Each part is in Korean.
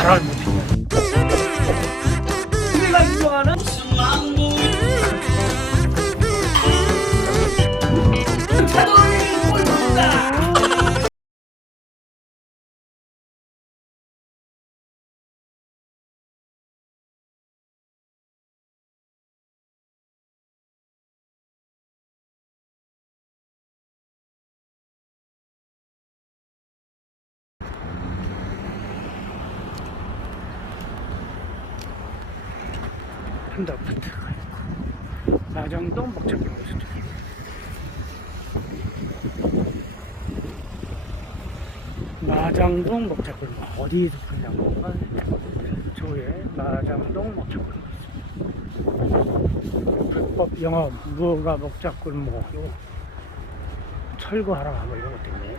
바람을 한다 아파트가 있고 마정동 목적으로 오시죠. 마장동 목적골목 어디에서 보냐고 저에 마장동 있습니다. 불법 영업 무허가 목적골목 요 철거하라 뭐 이런 것 때문에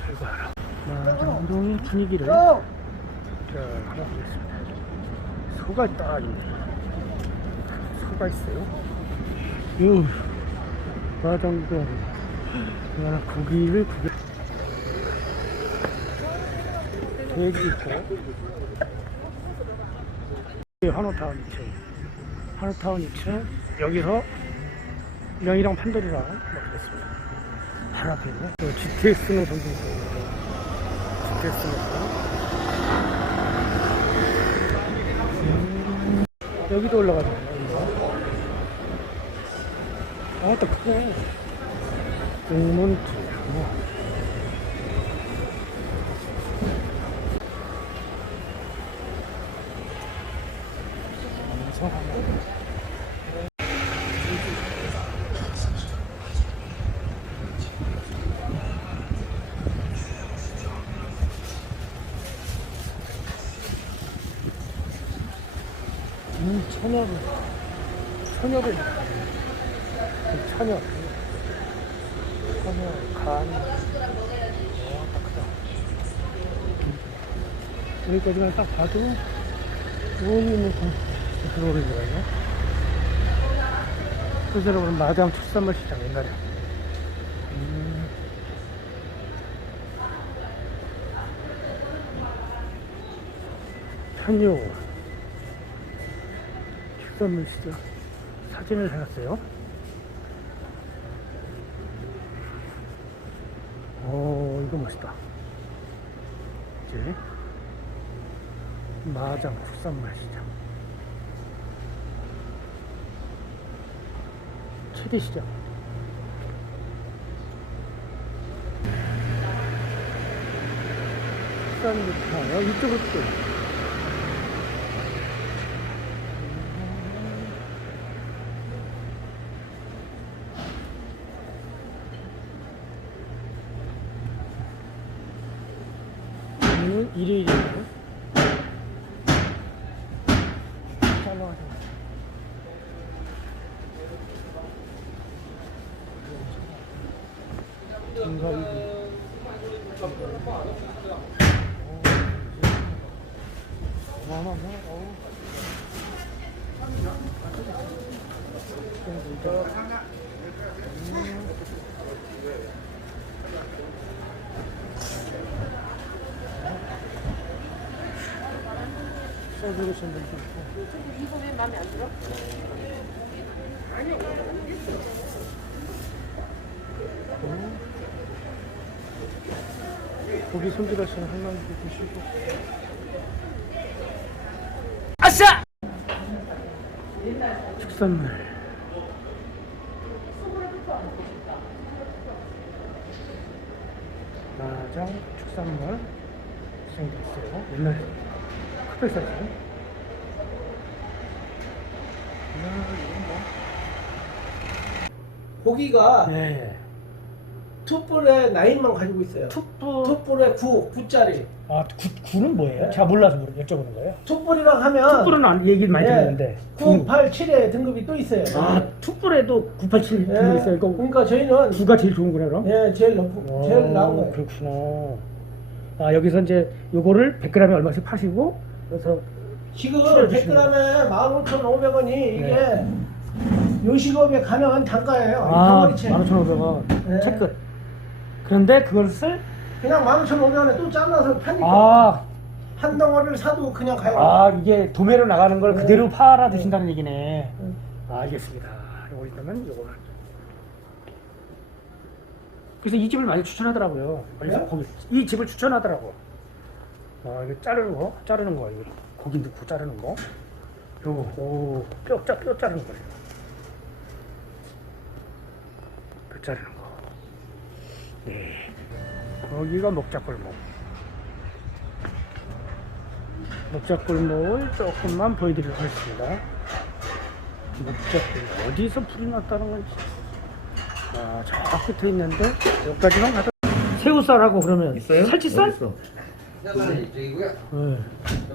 철거하라 마장동의 분위기를 자 한번 보겠습니다. 소가 딱 있네. 소가 있어요. 요 마장동 야, 고기를 구겨 돼지 있고 여기 한우타운 2층 한우타운 2층 여기서 명이랑 판돌이랑 먹겠습니다. 바로 앞에 있네. 또 GTX 노선도 있고 GTX 노선 여기도 올라가죠. 여기서 아또 크네. 공문투 뭐. 음, 천엽을, 천엽을, 천엽. 하면 간, 어, 딱 크다. 여기까지만 딱 봐도 건 들어오는 거예요. 그래서 여러분 마장 축산물 시장 옛날에 음. 편요 축산물 시장 사진을 해놨어요. 오, 이거 멋있다. 이제 마장 축산물 시장. 최대 시장. 축산부터 여기 이쪽으로 또. 오늘 일요일이에요. 어우. 써주고 싶은 분도 있고. 이거 왜 마음에 안 들어? 고기 손질하시는 할머니도 계시고. 아싸! 축산물. 마장 축산물 시장이 있어요. 옛날 흑백 사진. 고기가 네. 투뿔의 나인만 가지고 있어요. 툭불. 투뿔의 9, 9짜리. 아, 구, 구는 뭐예요? 제가 몰라서 모르- 여쭤보는 거예요. 투뿔이랑 하면 툭불은 안, 얘기를 많이 예, 들었는데. 9, 8, 7의 등급이 또 있어요. 아, 툭불에도 987 예, 등급 있어요. 이거 그러니까 저희는 구가 제일 좋은 거네, 그럼? 예, 제일 높고 제일 나은 거예요. 그렇구나. 아, 여기서 이제 요거를 100g에 얼마씩 파시고, 그래서 지금 추려주시는 100g에 15,500원이 이게 네. 요식업에 가능한 단가예요. 이 아, 덩어리채. 15,500원. 네. 채끝. 그런데 그것을 그냥 15,500원에 또 잘라서 파니까 아, 한 덩어리를 사도 그냥 가요. 아 이게 도매로 나가는 걸 네. 그대로 팔아 드신다는 얘기네. 응. 알겠습니다. 요거 일단은 요거는. 그래서 이 집을 많이 추천하더라고요. 그래서 네? 거기 이 집을 추천하더라고. 아 이거 자르는 거, 자르는 거 이거 고기 넣고 자르는 거. 요거 오, 뼈, 짜, 뼈 자르는 거예요. 뼈 자르는 거. 네. 여기가 먹자골목. 먹자골목을 조금만 보여드리도록 하겠습니다. 목적이 어디서 불이 났다는 건지. 아, 저 끝에 있는데 여기까지만 가도 새우살하고 그러면 살치살? 이쪽이고요. 네.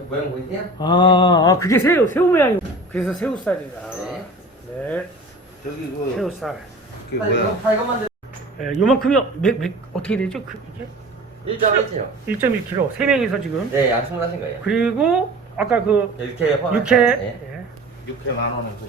모양 보이세요? 아, 아, 그게 새우 새우 모양이. 그래서 새우살이다. 네. 네, 저기 그, 새우살. 그 뭐야? 팔것만 예, 요만큼이 몇, 몇, 어떻게 되죠? 그, 이게 1.1kg. 1.1kg 세 명이서 지금. 네, 양 주문하신 거예요. 그리고 아까 그 육회 포함. 육회 네. 예. 육회 만 원에서